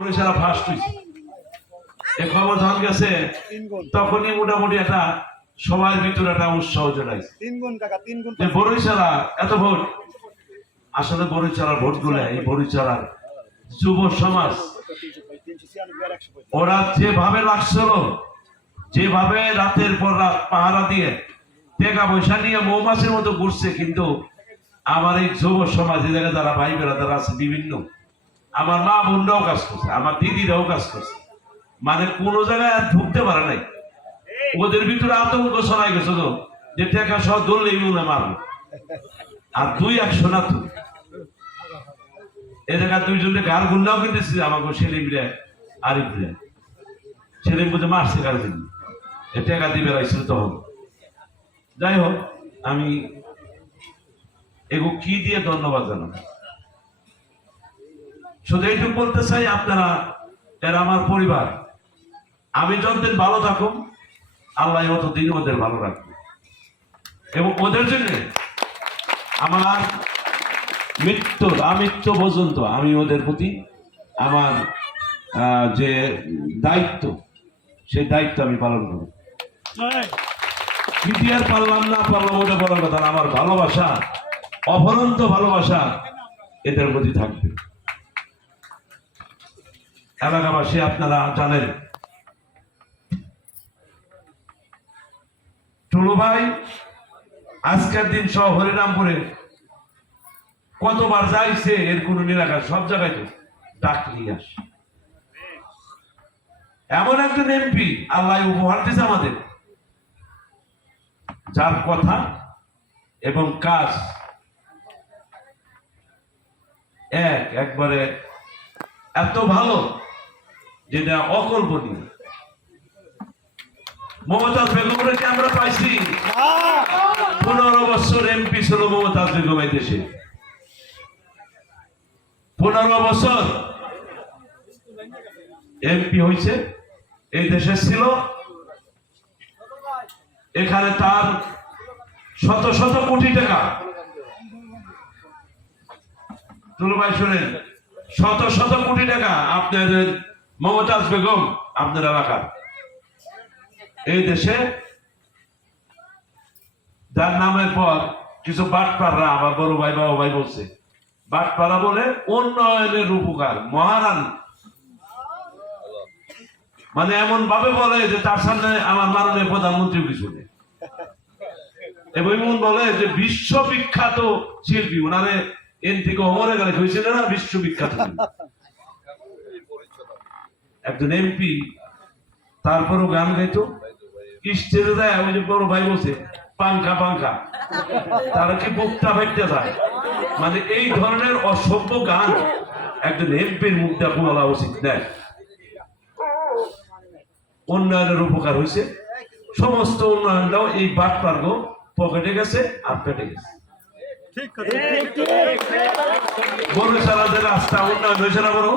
বরিশালা first হয়েছে এ খবর যখন গেছে তখনই মোটামুটি একটা সবার ভিতরে একটা উৎসাহ জড়াইছে যে বরিশালা এত ভোট আসলে বরিশালার ভোটগুলো এই বরিশালার যুব সমাজ। ওরা যেভাবে যেভাবে রাতের পর রাত পাহারা দিয়ে টাকা পয়সা নিয়ে মৌমাছির মতো ঘুরছে কিন্তু আমার এই যুব সমাজ জায়গায় যারা ভাই বেড়াদারা আছে বিভিন্ন। আমার মা বোনরাও কাজ করছে, আমার দিদিরাও কাজ করছে। মানে কোন জায়গায় আর ঢুকতে পারে নাই। ওদের ভিতরে আতঙ্ক ছড়াই গেছে তো, যে টাকা সহ ধরলেই মনে মারবে। আর দুই একশো না তুই এ জায়গায় দুইজনে গার গুন্ডাও কিনতেছি, আমাকে আরিফ রে সেলিম বুঝে মারছে গার দিন এ টাকা দিয়ে বেড়াইছিল তখন যাই হোক, আমি এগো কি দিয়ে ধন্যবাদ জানাব? শুধু এইটুকু বলতে চাই আপনারা এরা আমার পরিবার। আমি যতদিন ভালো থাকুক আল্লাহ ততদিন ওদের ভালো রাখবে। এবং ওদের জন্য আমার মৃত্যু আমৃত্যু পর্যন্ত আমি ওদের প্রতি আমার যে দায়িত্ব সেই দায়িত্ব আমি পালন করব। কি দিয়ে আর পারলাম না পারলাম ওটা বলার কথা না। আমার ভালোবাসা অপরন্ত ভালোবাসা এদের প্রতি থাকবে। এলাকাবাসী আপনারা জানেন। টুলু ভাই, আজকের দিন সহ হরিরামপুরে কতবার যাইছে এর কোন নিরাকার? সব জায়গায় তো ডাক নিয়ে আসে। এমন একজন এমপি, আল্লাহ উপহার দিয়েছে আমাদের। যার কথা এবং কাজ এক, একবারে এত ভালো। যেটা অকল্পনীয়। মমতাজ বেগমরে কি আমরা পাইছি? পনেরো বছর এমপি ছিল মমতাজ বেগম এই দেশে। পনেরো বছর এমপি হয়েছে এই দেশে ছিল। এখানে তার শত শত কোটি টাকা। তুলু ভাই শুনেন, শত শত কোটি টাকা আপনাদের মমতাজ বেগম, আপনার এলাকার এই দেশে যার নামের পর কিছু বাটপাড়া আমার বড় ভাই, বাবা ভাই বলছে। বাটপাড়া বলে উন্নয়নের উপকার, মহারান। মানে এমন ভাবে বলে যে তার সামনে আমার মাননীয় প্রধানমন্ত্রী কিছু নেই। এবং বলে যে বিশ্ববিখ্যাত শিল্পী ওনারে এন থেকে অমরে গেলে হয়েছিল না? বিশ্ববিখ্যাত। একজন এমপি তারপরও গান গাইতো। স্টেজে যায়? ওই যে বড় ভাই বলছে পাঙ্খা পাঙ্খা তারা কি বক্তা ভাইতে যায়? মানে এই ধরনের অসভ্য গান একজন এমপির মুখ দিয়ে বলা উচিত নেয়। উন্নয়নের উপকার হয়েছে। সমস্ত উন্নয়নটাও এই বাট পার্গ পকেটে গেছে আর পেটে গেছে। ঠিক কথা। ঠিক ঠিক বড় সারাদের রাস্তা উন্নয়ন হয়েছে না বড়?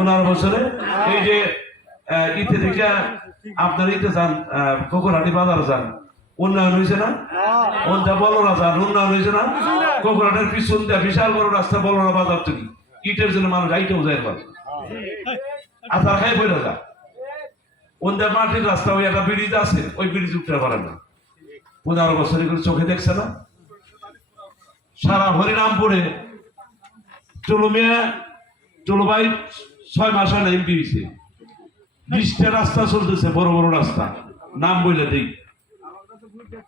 পনেরো বছরে। এই যে ইতে থেকে আপনার ইতে যান কোকরাটি বাজার যান, উন্নয়ন হয়েছে না? ওনটা বলরা যান, উন্নয়ন হয়েছে না? কোকরাটের পিছন দিয়ে বিশাল বড় রাস্তা বলরা বাজার থেকে। ইটের জন্য মানুষ আইটেও যায় পারে আচার খাই বইরা যা। ওনটা মাটির রাস্তা ওই একটা ব্রিজ আছে, ওই ব্রিজ উঠতে পারে না। পনেরো বছর এগুলো চোখে দেখছে না? সারা হরিরামপুরে চলো মেয়ে চলো ভাই ছয় মাস হয় না এমপি হয়েছে বিশটা রাস্তা চলতেছে বড় বড় রাস্তা। নাম বইলে দিই।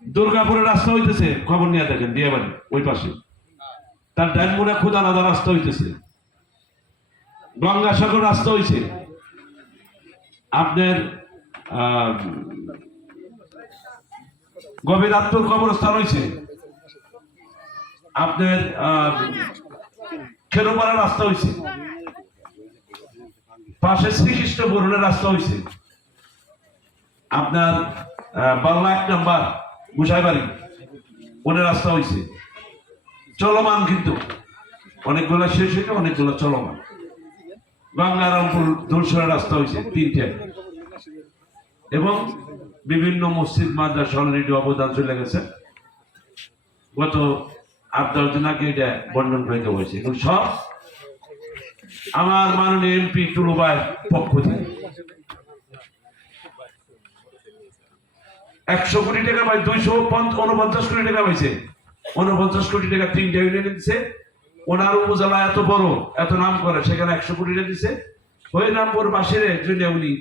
দুর্গাপুরের রাস্তা হইতেছে খবর নিয়ে দেখেন দিয়াবাড়ি ওই পাশে। তার ডাইনমুনে খুদানাদা রাস্তা হইতেছে। গঙ্গাসাগর রাস্তা হইছে। আপনার আহ, গভীরাত্মর কবরস্থান হয়েছে আপনার খেরোপাড়া রাস্তা হয়েছে পাশে শ্রীকৃষ্ণ বরুণের রাস্তা হয়েছে আপনার বাংলা এক নাম্বার মুসাইবাড়ি, ওনের রাস্তা হয়েছে চলমান কিন্তু। অনেকগুলো শেষ হয়েছে অনেকগুলো চলমান। গঙ্গারামপুর ধূলসরা রাস্তা হয়েছে তিনটে। এবং বিভিন্ন মসজিদ, মাদ্রাসা অলরেডি অবদান চলে গেছে। গত আট, দশ দিন আগে এটা বন্টন করে দেওয়া হয়েছে। এগুলো সব আমার মাননীয় এমপি টুলুবাইয়ের পক্ষ থেকে। একশো কোটি টাকা পাই দুইশো উনপঞ্চাশ কোটি টাকা পাইছে। উনপঞ্চাশ কোটি টাকা তিনটা ইউনিয়ন দিচ্ছে ওনার উপজেলা এত বড়, এত নাম করে, সেখানে একশো কোটি টাকা দিচ্ছে হরিরামপুর বাসের জন্য উনি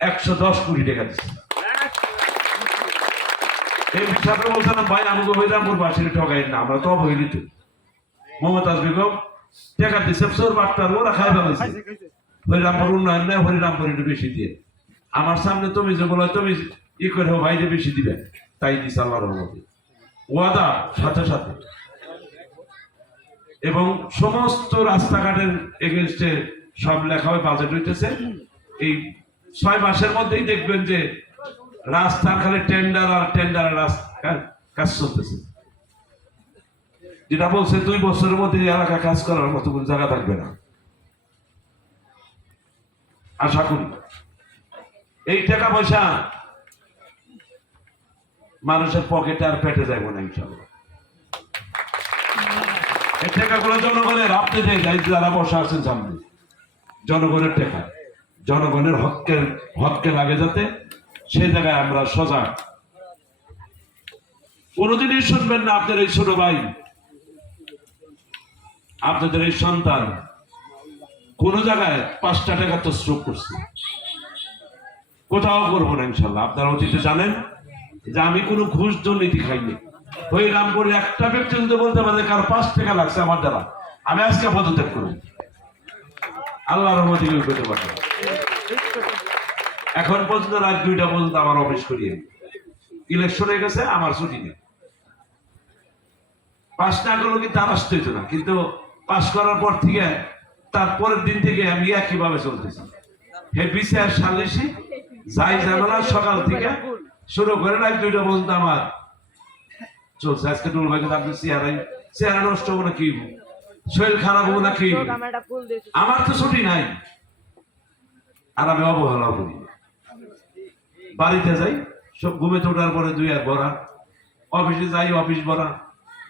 একশো দশ কোটি টাকা দিচ্ছে এই বিষয়টা বলছিলাম ভাই, আমাকে হরিরামপুর বাসের ঠকাই না, আমরা তো অবহেলিত। মমতাজ বেগম টাকা দিচ্ছে চোর বাট্টার ওরা খাই ফেলেছে হরিরামপুর উন্নয়ন নেই হরিরামপুর একটু বেশি দিয়ে। আমার সামনে তুমি যে বলো তুমি ই করে হোক ভাই বেশি দিবে। তাই দিস আল্লাহর রহমতে। ওয়াদা সাথে সাথে। এবং সমস্ত রাস্তাঘাটের এগেনস্টে সব লেখা হয় বাজেট হইতেছে। এই ছয় মাসের মধ্যেই দেখবেন যে রাস্তার খালি টেন্ডার আর টেন্ডার কাজ চলতেছে। যেটা বলছে, দুই বছরের মধ্যে এলাকা কাজ করার মতো কোনো জায়গা থাকবে না। আশা করি। এই টাকা পয়সা মানুষের পকেটে আর পেটে যাইব না ইনশাল্লাহ এই টাকাগুলো জনগণের আপনি যারা বসে আছেন সামনে। জনগণের টাকা, জনগণের হককে হককে লাগে যাতে সেই জায়গায় আমরা সজাগ। কোনোদিনই শুনবেন না আপনার এই ছোট ভাই। আপনাদের এই সন্তান কোন জায়গায় পাঁচটা টাকা তো স্ট্রোক করছে। কোথাও করব না ইনশাল্লাহ। আপনারা অতীতে জানেন যে আমি কোনো ঘুষ দুর্নীতি খাইনি। ওই রামপুরে একটা ব্যক্তি যদি বলতে পারে কার পাঁচ টাকা লাগছে আমার দ্বারা, আমি আজকে পদত্যাগ করব। আল্লাহ রহমতি পেতে পারে এখন পর্যন্ত রাত দুইটা পর্যন্ত আমার অফিস করিয়ে ইলেকশন হয়ে গেছে, আমার ছুটি নেই। না করলে কিন্তু আর আসতে না, কিন্তু পাস করার পর থেকে তারপরের দিন থেকে আমি একইভাবে চলতেছি। হে বিচার সালিসি যাই ঝামেলা সকাল থেকে শুরু করে রাত দুইটা পর্যন্ত আমার চলছে। আজকে টুল ভাইকে আপনি চেহারাই, চেহারা নষ্ট হব না, কি শরীর খারাপ হব না, কি আমার তো ছুটি নাই। আর আমি অবহেলা করি বাড়িতে যাই, সব ঘুমে ওঠার পরে দুই আর ভরা অফিসে যাই, অফিস ভরা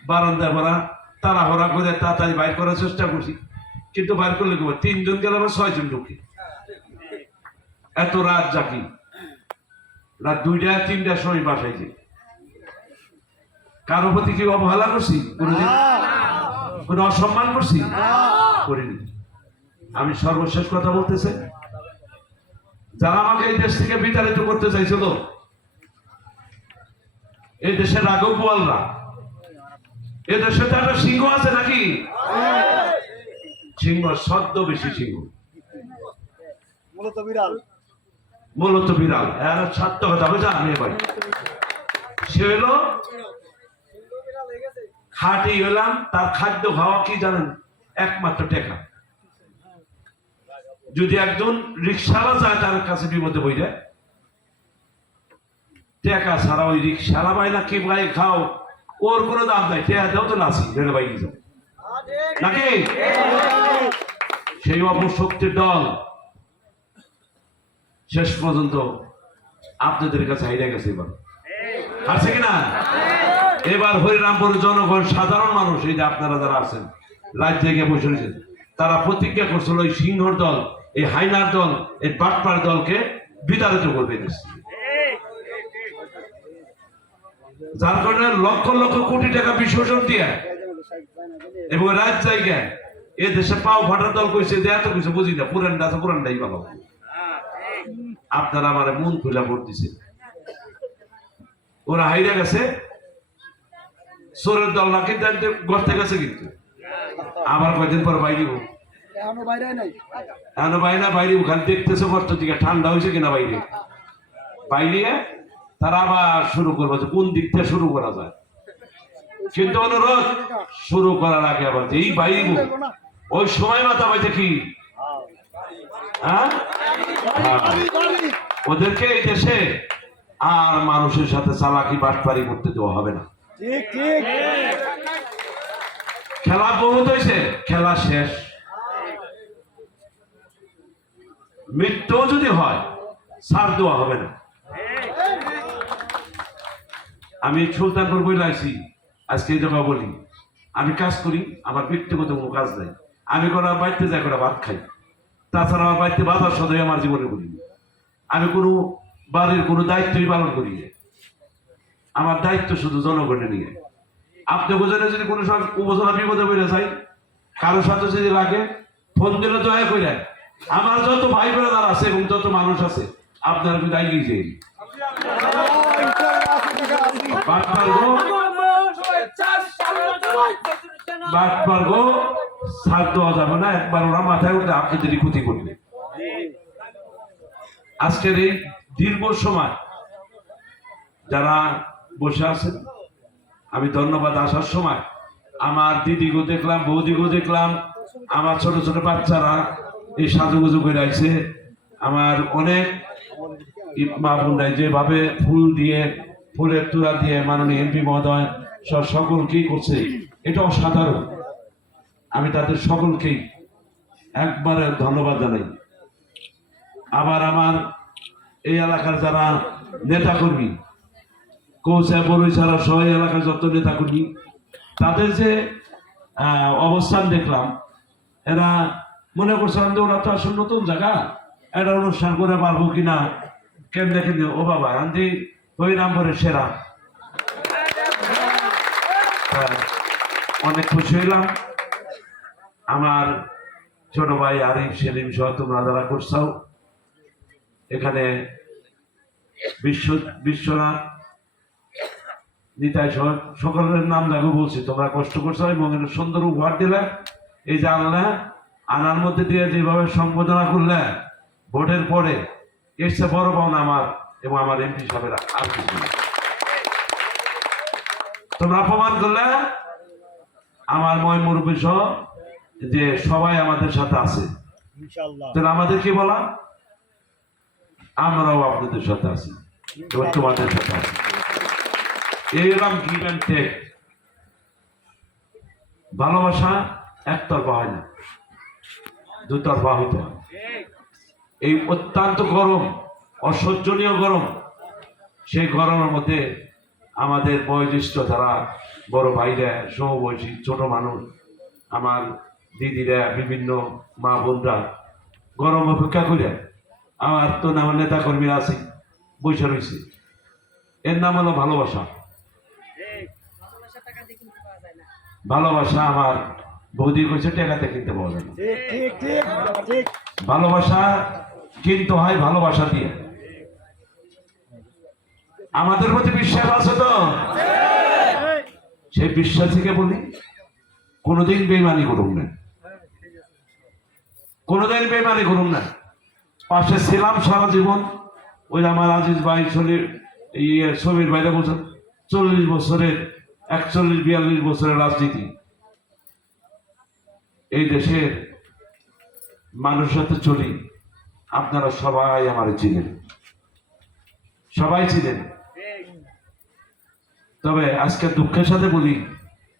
বারান্দায় ভরা তাড়াহড়া করে তাড়াতাড়ি বাইর করার চেষ্টা করছি। কিন্তু বাইর করলে কি তিনজন গেলে আবার ছয়জন ঢুকে। এত রাত জাকি রাত দুইটা তিনটার সময় বাসায় যাই। কারও প্রতি কি অবহেলা করছি? কোনোদিন? কোনো অসম্মান করছি? করিনি। আমি সর্বশেষ কথা বলতেছে। যারা আমাকে এই দেশ থেকে বিতাড়িত করতে চাইছিল, এই দেশের রাঘব বোয়ালরা এ দেশে তো একটা সিংহ আছে নাকি? সিংহ সদ্য বেশি সিংহ। মূলত বিড়াল। মূলত বিড়াল। এর ছাত্র কথা বুঝা? আমি এবার। সে হলো খাটি হলাম তার খাদ্য খাওয়া কি জানেন? একমাত্র টেকা। যদি একজন রিক্সাওয়ালা যায় তার কাছে বিপদে বই যায় টেকা ছাড়া ওই রিক্সাওয়ালা পাই না কি ভাই খাও। ওর কোনো দাম নাই টেকা দেও তো নাসি রেলে বাইক যাও। নাকি? সেই অপশক্তির দল। শেষ পর্যন্ত আপনাদের কাছে হাইরা গেছে এবার। আছে কিনা? এবার হরিরামপুর জনগণ সাধারণ মানুষ, এই যে আপনারা যারা আছেন রাত জেগে বসে রয়েছেন, তারা প্রতিজ্ঞা করছিল ওই সিংহর দল, এই হাইনার দল, এই বাটপার দলকে বিতাড়িত করবে দেশ থেকে। যার কারণে লক্ষ লক্ষ কোটি টাকা বিসর্জন দিয়ে এবং রাত জায়গায় এ দেশে পাও ফাটার দল কইছে যে এত কিছু বুঝি না পুরানটা আছে পুরানটাই ভালো। আপনারা আমার মন খুলে ভোট দিছে। ওরা হাইরা গেছে সোরের দল নাকি গড়তে গেছে কিন্তু। আবার কয়দিন পর বাইরে এখনও বাইরে নাই? এখন বাইরে বাইরে ওখানে দেখতেছে গর্ত দিকে ঠান্ডা হয়েছে কিনা বাইরে? বাইরে? তারা আবার শুরু করব যে কোন দিক থেকে শুরু করা যায়? কিন্তু অনুরোধ শুরু করার আগে আবার এই বাইরে ওই সময় মাথা পাইতে কি হ্যাঁ। ওদেরকে এই দেশে আর মানুষের সাথে চালাকি বাটপারি করতে দেওয়া হবে না। খেলা বহুত হয়েছে খেলা শেষ। মৃত্যু যদি হয় ছাড় দেওয়া হবে না। আমি সুলতানপুর বই লাইছি, আজকে এই জায়গা বলি, আমি কাজ করি, আমার ব্যক্তিগত কোনো কাজ নাই। আমি কোনো বাড়িতে যাই করে ভাত খাই। তাছাড়া আমার বাড়িতে বাজার সদাই আমার জীবনে করি আমি কোনো বাড়ির কোনো দায়িত্বই পালন করি। আমার দায়িত্ব শুধু জনগণের নিয়ে। আপনি বোঝেন যদি কোনো উপজেলা বিপদে পড়ে যাই কারোর সাথে যদি লাগে, ফোন দিলে দয়া করে। আমার যত ভাই বোনেরা আছে এবং যত মানুষ আছে, আপনারা কিন্তু এগিয়ে যাই। দেওয়া যাবে না একবার ওরা মাথায় আপনাদেরই ক্ষতি করবে আজকের এই দীর্ঘ সময় যারা বসে আছেন আমি ধন্যবাদ আসার সময় আমার দিদিগো দেখলাম বৌদিগো দেখলাম আমার ছোট ছোট বাচ্চারা এই সাজুগুজু করে আইছে আমার অনেক মা বোনরাই যেভাবে ফুল দিয়ে ফুলের তুলা দিয়ে মাননীয় এমপি মহোদয় সব সকলকেই করছে। এটা অসাধারণ। আমি তাদের সকলকেই একবারে ধন্যবাদ জানাই। আবার আমার এই এলাকার যারা নেতাকর্মী কৌশা বড়ই ছাড়া সহ এলাকার যত নেতাকর্মী, তাদের যে অবস্থান দেখলাম, এরা মনে করছিলাম যে ওরা তো আসলে নতুন জায়গা। একটা অনুষ্ঠান করে পারব কিনা, কেমনে কেমনে? ও বাবা আন্দি নম্বরের সেরা। হ্যাঁ, অনেক খুশি হইলাম। আমার ছোট ভাই আরিফ সেলিম সহ তোমরা যারা করছাও এখানে বিশ্ব বিশ্বনাথ নিতাই সহ সকলের নাম দেখো বলছি তোমরা কষ্ট করছ এবং একটা সুন্দর উপহার দিলে এই যে আনলে আনার মধ্যে দিয়ে যেভাবে সম্বোধনা করলে ভোটের পরে এর বড় পাওনা আমার। এবং আমার এমপি সাহেবের আর কিছু তোমরা অপমান করলে আমার ময় মুরব্বী সহ যে সবাই আমাদের সাথে আছে। তাহলে আমাদের কি বলা? আমরাও আপনাদের সাথে আছি এবার তোমাদের সাথে আছি। এইরকম গিভ অ্যান্ড টেক ভালোবাসা একতরফা হয় না দুতরফা হইতে হয়। এই অত্যন্ত গরম অসহ্যনীয় গরম। সেই গরমের মধ্যে আমাদের বয়োজ্যেষ্ঠ যারা বড় ভাইরা সমবয়সী ছোট মানুষ আমার দিদিরা বিভিন্ন মা বোনরা গরম অপেক্ষা করে আমার তো নাম নেতা কর্মীরা আছে বৈশা রয়েছে। এর নাম হলো ভালোবাসা। ভালোবাসা আমার বৌদি কইছে টাকাতে কিনতে পাওয়া যায় ভালোবাসা কিনতে হয় ভালোবাসা দিয়ে। আমাদের প্রতি বিশ্বাস আছে তো? সেই বিশ্বাস বলি, কোনোদিন বেইমানি করুন না। কোনোদিন বেইমানি করুন না। পাশে ছিলাম সারা জীবন, ওই আমার আজিজ ভাই সলির ইয়ে সমীর ভাইরা বলছেন চল্লিশ বছরের, একচল্লিশ, বিয়াল্লিশ বছরের রাজনীতি। এই দেশের মানুষের সাথে চলি, আপনারা সবাই আমার চিনেন। সবাই চিনেন। তবে আজকে দুঃখের সাথে বলি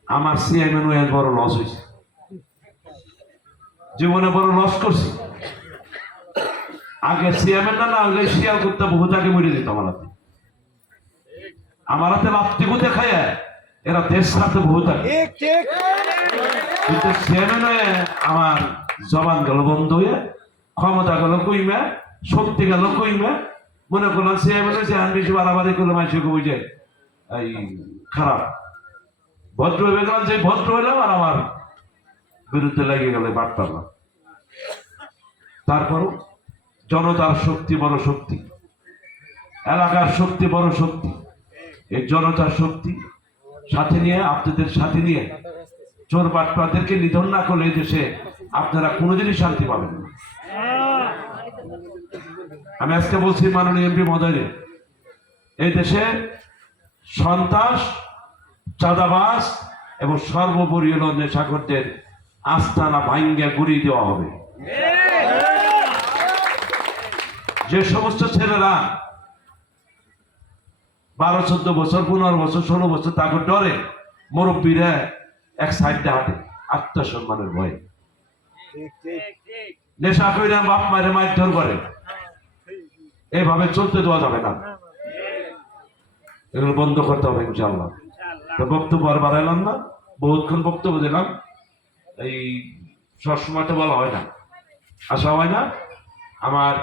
আমার সিএমএন ওয়ার বড় লস হয়েছে। জীবনে বড় লস করছি। আগে সিএমএন না হলে শিয়াল করতে বহুত আগে মরে যেত আমার হাতে। আমার হাতে লাত্তি গুতে খায় এরা দেশ সাথে বহুত আগে। ঠিক ঠিক। কিন্তু হয়ে আমার জবান গেল বন্ধ হয়ে ক্ষমতা গেল কইমা শক্তি গেল কইমা মনে করলাম চেয়ারম্যান হয়েছে আমি বেশি বাড়াবাড়ি করলে মানুষকে বুঝে এই খারাপ। ভদ্র হয়ে গেলাম, যে ভদ্র হইলাম আর আমার বিরুদ্ধে লেগে গেলে বাড়তাম না তারপরও জনতার শক্তি বড় শক্তি, এলাকার শক্তি বড় শক্তি, এই জনতার শক্তি সাথে নিয়ে, আপনাদের সাথে নিয়ে চোর বাটপাদেরকে নিধন না করলে দেশে আপনারা কোনোদিনই শান্তি পাবেন না। আমি আজকে বলছি মাননীয় এমপি মহোদয় এই দেশে সন্ত্রাস চাঁদাবাস এবং সর্বোপরি হল নেশাখরদের আস্থানা ভাঙ্গে গুড়িয়ে দেওয়া হবে। যে সমস্ত ছেলেরা বারো, চোদ্দ বছর, পনেরো বছর, ষোলো বছর তাকে ডরে, মুরব্বীরা এক সাইডে হাঁটে, আত্মসম্মানের ভয়ে। নেশা কইরা বাপ মায়ের মারধর করে। এভাবে চলতে দেওয়া যাবে না। এগুলো বন্ধ করতে হবে ইনশাল্লাহ তো বক্তব্য আর বাড়াইলাম না বহুতক্ষণ বক্তব্য দিলাম। এই সবসময় তো বলা হয় না। আসা হয় না? আমার